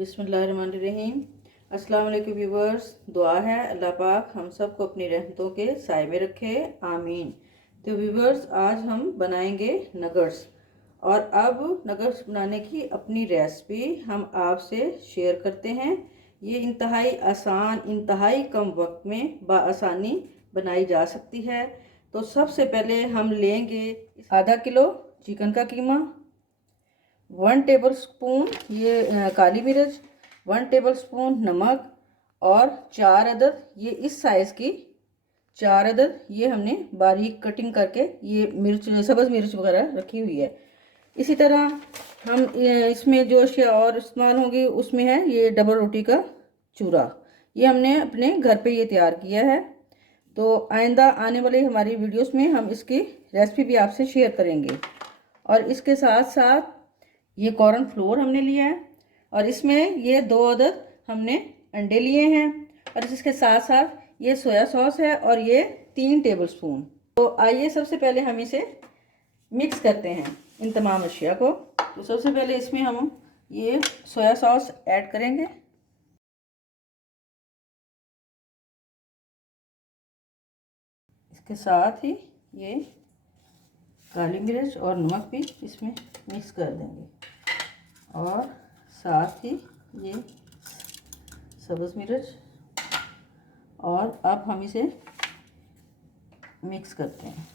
बिस्मिल्लाहिर्रहमानिर्रहीम। अस्सलाम वालेकुम व्यूवर्स। दुआ है अल्लाह पाक हम सबको अपनी रहमतों के साए में रखे, आमीन। तो व्यूवर्स, आज हम बनाएंगे नगट्स। और अब नगट्स बनाने की अपनी रेसिपी हम आपसे शेयर करते हैं। ये इंतहाई आसान, इंतहाई कम वक्त में बआसानी बनाई जा सकती है। तो सबसे पहले हम लेंगे आधा किलो चिकन का कीमा, 1 टेबल स्पून ये काली मिर्च, 1 टेबल स्पून नमक और 4 अदद ये इस साइज़ की 4 अदद ये हमने बारीक कटिंग करके ये मिर्च, सब्ज़ मिर्च वगैरह रखी हुई है। इसी तरह हम इसमें जो अशिया और इस्तेमाल होंगी उसमें है ये डबल रोटी का चूरा। ये हमने अपने घर पे ये तैयार किया है। तो आइंदा आने वाली हमारी वीडियोस में हम इसकी रेसिपी भी आपसे शेयर करेंगे। और इसके साथ साथ ये कॉर्न फ्लोर हमने लिया है और इसमें ये 2 अदद हमने अंडे लिए हैं। और इसके साथ साथ ये सोया सॉस है और ये 3 टेबल स्पून। तो आइए सबसे पहले हम इसे मिक्स करते हैं इन तमाम अशिया को। तो सबसे पहले इसमें हम ये सोया सॉस ऐड करेंगे। इसके साथ ही ये काली मिर्च और नमक भी इसमें मिक्स कर देंगे और साथ ही ये सब्ज़ मिर्च। और अब हम इसे मिक्स करते हैं।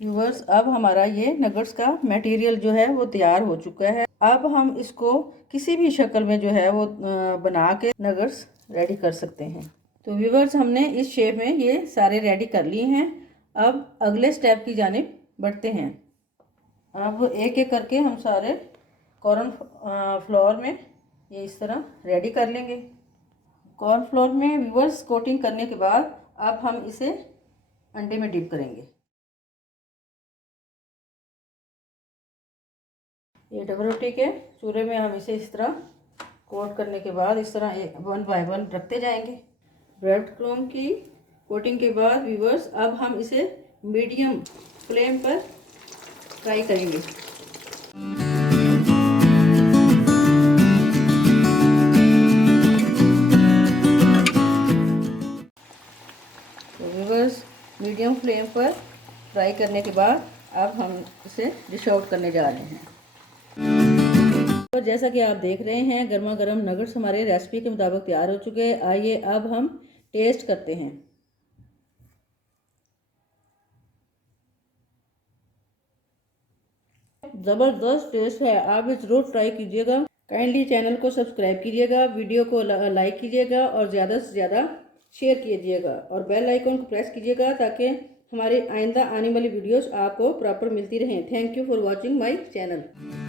व्यूवर्स, अब हमारा ये नगट्स का मटेरियल जो है वो तैयार हो चुका है। अब हम इसको किसी भी शक्ल में जो है वो बना के नगट्स रेडी कर सकते हैं। तो व्यूवर्स, हमने इस शेप में ये सारे रेडी कर लिए हैं। अब अगले स्टेप की जानिब बढ़ते हैं। अब एक एक करके हम सारे कॉर्न फ्लोर में ये इस तरह रेडी कर लेंगे। कॉर्न फ्लोर में व्यूवर्स कोटिंग करने के बाद अब हम इसे अंडे में डिप करेंगे। ये डबल रोटी के चूरे में हम इसे इस तरह कोट करने के बाद इस तरह 1 बाय 1 रखते जाएंगे। ब्रेड क्रूम की कोटिंग के बाद व्यूवर्स अब हम इसे मीडियम फ्लेम पर फ्राई करेंगे। तो व्यूवर्स, मीडियम फ्लेम पर फ्राई करने के बाद अब हम इसे डिश आउट करने जा रहे हैं। तो जैसा कि आप देख रहे हैं, गर्मा गर्म नगट्स हमारे रेसिपी के मुताबिक तैयार हो चुके हैं। आइए अब हम टेस्ट करते हैं। ज़बरदस्त टेस्ट है, आप भी ज़रूर ट्राई कीजिएगा। काइंडली चैनल को सब्सक्राइब कीजिएगा, वीडियो को लाइक कीजिएगा और ज़्यादा से ज़्यादा शेयर कीजिएगा और बेल आइकन को प्रेस कीजिएगा ताकि हमारे आइंदा आने वाली वीडियोस आपको प्रॉपर मिलती रहें। Thank you for watching my channel.